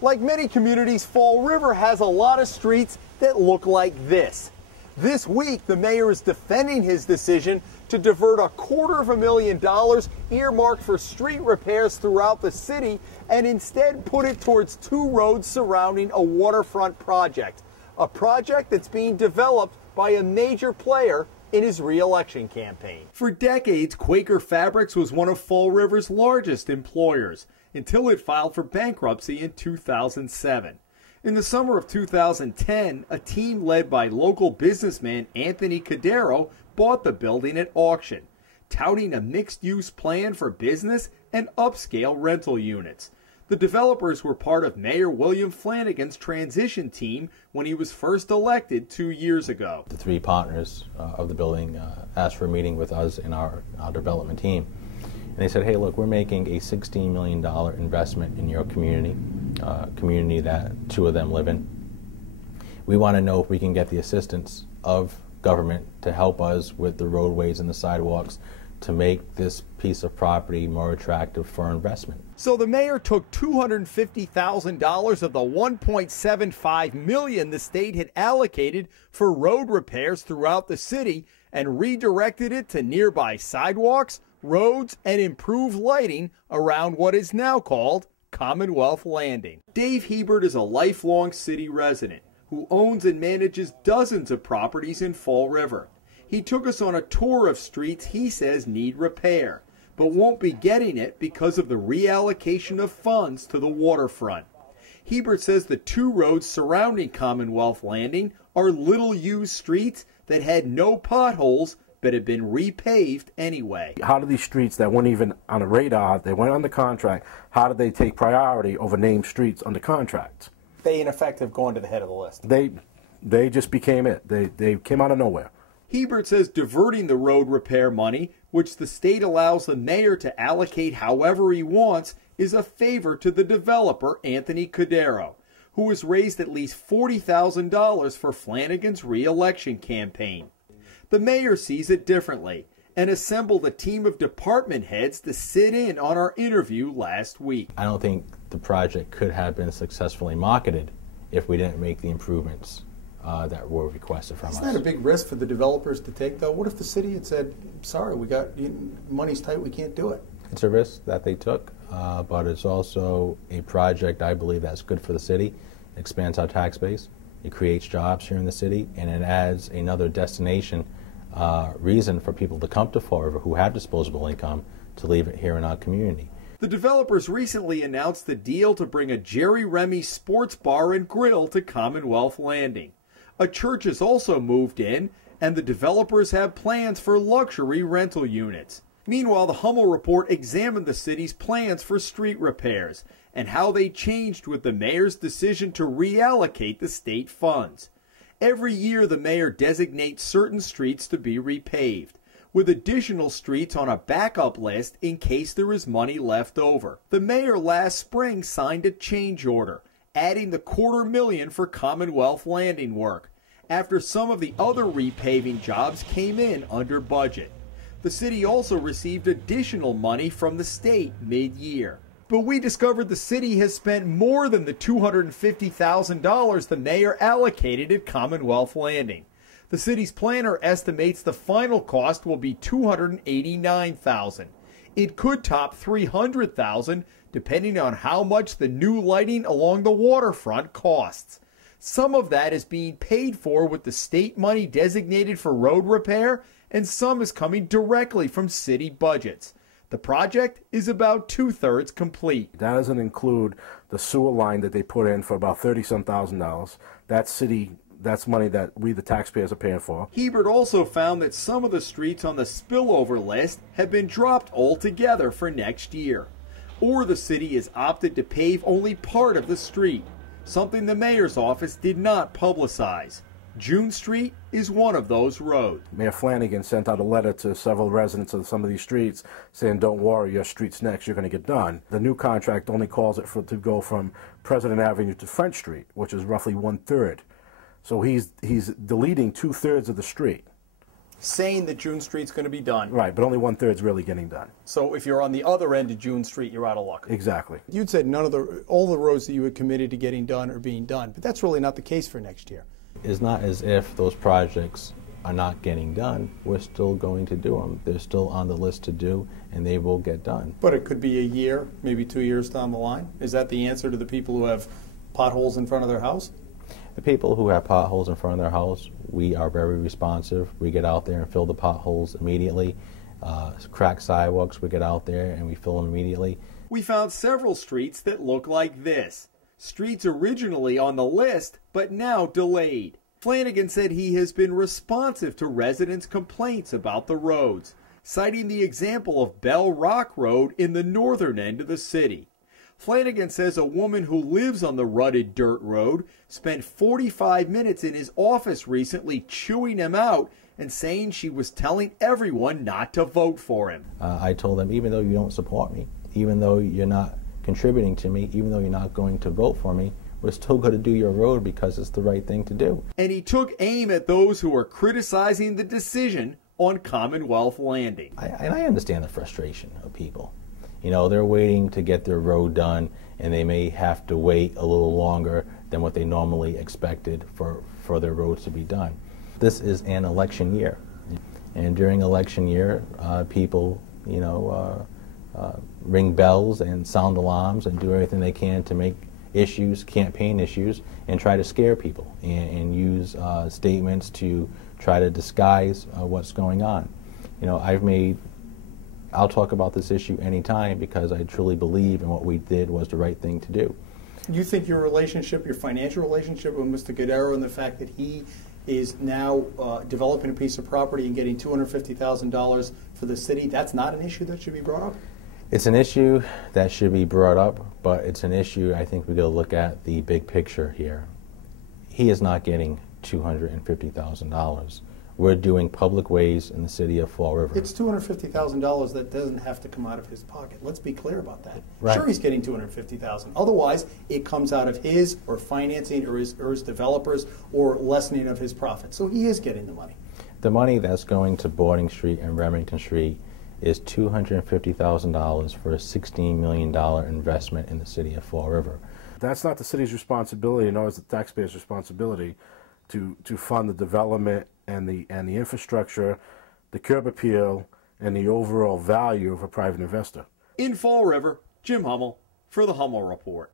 Like many communities, Fall River has a lot of streets that look like this. This week, the mayor is defending his decision to divert $250,000 earmarked for street repairs throughout the city and instead put it towards 2 roads surrounding a waterfront project, a project that's being developed by a major player in his re-election campaign. For decades, Quaker Fabrics was one of Fall River's largest employers until it filed for bankruptcy in 2007. In the summer of 2010, a team led by local businessman Anthony Cordero bought the building at auction, touting a mixed-use plan for business and upscale rental units. The developers were part of Mayor William Flanagan's transition team when he was first elected 2 years ago. The 3 partners of the building asked for a meeting with us and our development team. And they said, hey, look, we're making a $16 million investment in your community, community that 2 of them live in. We want to know if we can get the assistance of government to help us with the roadways and the sidewalks to make this piece of property more attractive for investment. So the mayor took $250,000 of the $1.75 million the state had allocated for road repairs throughout the city and redirected it to nearby sidewalks, roads, and improved lighting around what is now called Commonwealth Landing. Dave Hebert is a lifelong city resident who owns and manages dozens of properties in Fall River. He took us on a tour of streets he says need repair, but won't be getting it because of the reallocation of funds to the waterfront. Hebert says the 2 roads surrounding Commonwealth Landing are little-used streets that had no potholes but had been repaved anyway. How do these streets that weren't even on the radar, they went under contract, how did they take priority over named streets under contract? They, in effect, have gone to the head of the list. They just became it. They came out of nowhere. Hebert says diverting the road repair money, which the state allows the mayor to allocate however he wants, is a favor to the developer, Anthony Cordero, who has raised at least $40,000 for Flanagan's re-election campaign. The mayor sees it differently and assembled a team of department heads to sit in on our interview last week. I don't think the project could have been successfully marketed if we didn't make the improvements that were requested from us. Isn't that a big risk for the developers to take, though? What if the city had said, sorry, money's tight, we can't do it? It's a risk that they took, but it's also a project, I believe, that's good for the city. It expands our tax base, it creates jobs here in the city, and it adds another destination reason for people to come to Fall River who have disposable income to leave it here in our community. The developers recently announced the deal to bring a Jerry Remy sports bar and grill to Commonwealth Landing. A church has also moved in, and the developers have plans for luxury rental units. Meanwhile, the Hummel report examined the city's plans for street repairs and how they changed with the mayor's decision to reallocate the state funds. Every year, the mayor designates certain streets to be repaved, with additional streets on a backup list in case there is money left over. The mayor last spring signed a change order, adding the $250,000 for Commonwealth Landing work, after some of the other repaving jobs came in under budget. The city also received additional money from the state mid-year. But we discovered the city has spent more than the $250,000 the mayor allocated at Commonwealth Landing. The city's planner estimates the final cost will be $289,000. It could top $300,000 depending on how much the new lighting along the waterfront costs. Some of that is being paid for with the state money designated for road repair, and some is coming directly from city budgets. The project is about 2/3 complete. That doesn't include the sewer line that they put in for about $30-some thousand. That's money that we, the taxpayers, are paying for. Hebert also found that some of the streets on the spillover list have been dropped altogether for next year. Or the city has opted to pave only part of the street, something the mayor's office did not publicize. June Street is one of those roads. Mayor Flanagan sent out a letter to several residents of some of these streets saying, don't worry, your street's next, you're going to get done. The new contract only calls it to go from President Avenue to French Street, which is roughly 1/3. So he's deleting 2/3 of the street. saying that June Street's going to be done. Right, but only 1/3 is really getting done. So if you're on the other end of June Street, you're out of luck. Exactly. You'd said all the roads that you had committed to getting done are being done, but that's really not the case for next year. It's not as if those projects are not getting done. We're still going to do them. They're still on the list to do, and they will get done. But it could be a year, maybe 2 years down the line. Is that the answer to the people who have potholes in front of their house? The people who have potholes in front of their house, we are very responsive. We get out there and fill the potholes immediately. Cracked sidewalks, we get out there and we fill them immediately. We found several streets that look like this. Streets originally on the list, but now delayed. Flanagan said he has been responsive to residents' complaints about the roads, citing the example of Bell Rock Road in the northern end of the city. Flanagan says a woman who lives on the rutted dirt road spent 45 minutes in his office recently chewing him out and saying she was telling everyone not to vote for him. I told them, even though you don't support me, even though you're not contributing to me, even though you're not going to vote for me, we're still going to do your road because it's the right thing to do. And he took aim at those who are criticizing the decision on Commonwealth Landing. I understand the frustration of people. You know, they're waiting to get their road done, and they may have to wait a little longer than what they normally expected for their roads to be done. This is an election year, and during election year, people, you know, ring bells and sound alarms and do everything they can to make issues, campaign issues, and try to scare people and use statements to try to disguise what's going on. You know, I'll talk about this issue anytime because I truly believe in what we did was the right thing to do. You think your relationship, your financial relationship with Mr. Guerrero and the fact that he is now developing a piece of property and getting $250,000 for the city, that's not an issue that should be brought up? It's an issue that should be brought up, but it's an issue I think we got to look at the big picture here. He is not getting $250,000. We're doing public ways in the city of Fall River. It's $250,000 that doesn't have to come out of his pocket. Let's be clear about that. Right. Sure, he's getting $250,000. Otherwise, it comes out of his or financing or his developers or lessening of his profit. So he is getting the money. The money that's going to Boarding Street and Remington Street is $250,000 for a $16 million investment in the city of Fall River. That's not the city's responsibility, nor is the taxpayers' responsibility to fund the development and the infrastructure, the curb appeal, and the overall value of a private investor. In Fall River, Jim Hummel for the Hummel Report.